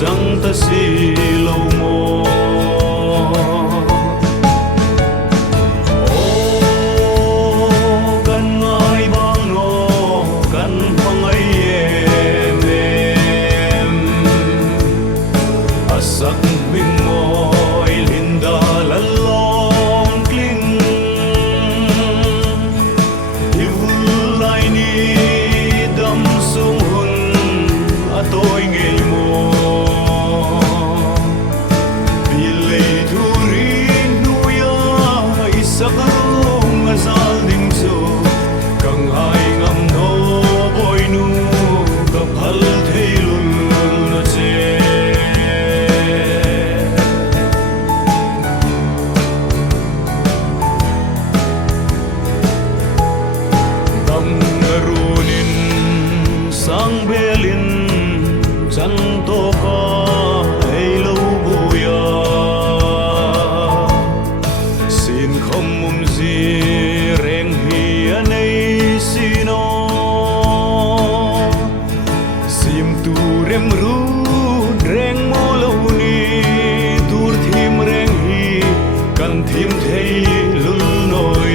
chẳng ta si lâu mô gần ai bang nó gần phong ấy em sắc bình môi linda la lon kling yêu lại ni đâm sung hun tôi nghe mô bile thurin nuya isakung azal ding so kang hai ngam no boy nu kaphal theilun na che dam runin sang belin chân tô có hay lâu bùa xin không muốn gì rèn hiền ấy xin nó sim tu rem ru rèn mô lâu ni tur thim rèn hi cần thim thấy lưng nổi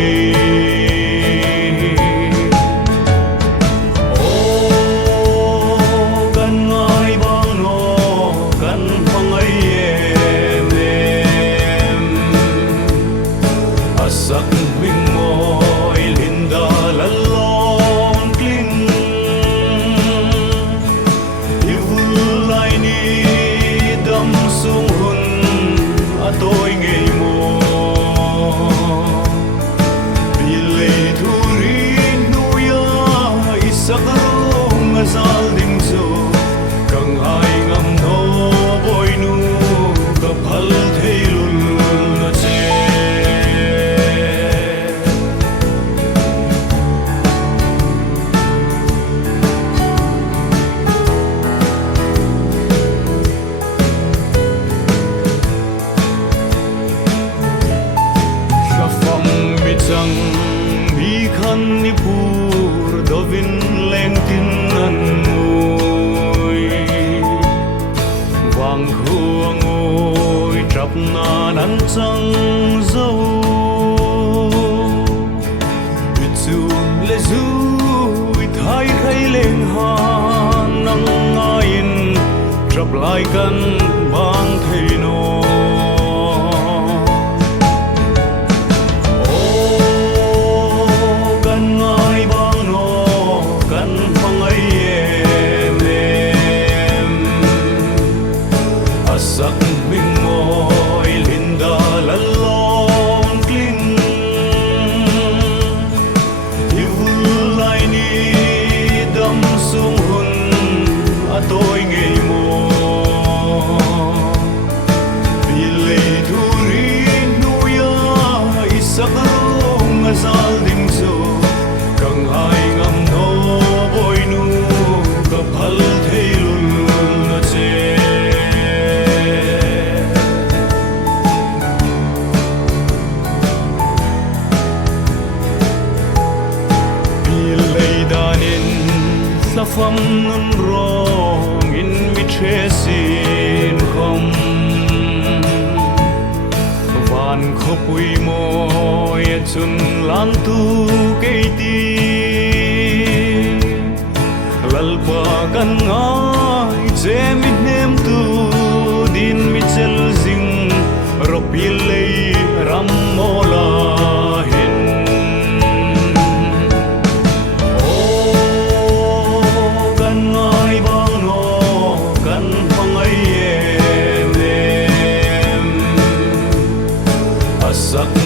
sắc bình môi linda la lon kling yêu lại ni đâm sung hun tôi nghe mô bile thurin nuya isakung azal ding so kang hai ngam no boy nu kaphal theilun na che chẳng bi khăn ni pur dovin leng tin an mui vang khuang ngồi trap na nan chang dâu chu le zu thai khai lên ha nang ngain trap lai kan bang thei no sắc bình môi linda la lon kling yêu lại ni đâm sung hun tôi nghe mô bile thurin nuya isakung azal ding so kang hai ngam no boy nu kaphal theilun na che sa pham nun rong in mi che sin khom van kho pui moi chun lan tu ke ti lal pa kan ngai che mi nem tu din mi chel zing ro pil lei ram mola sắc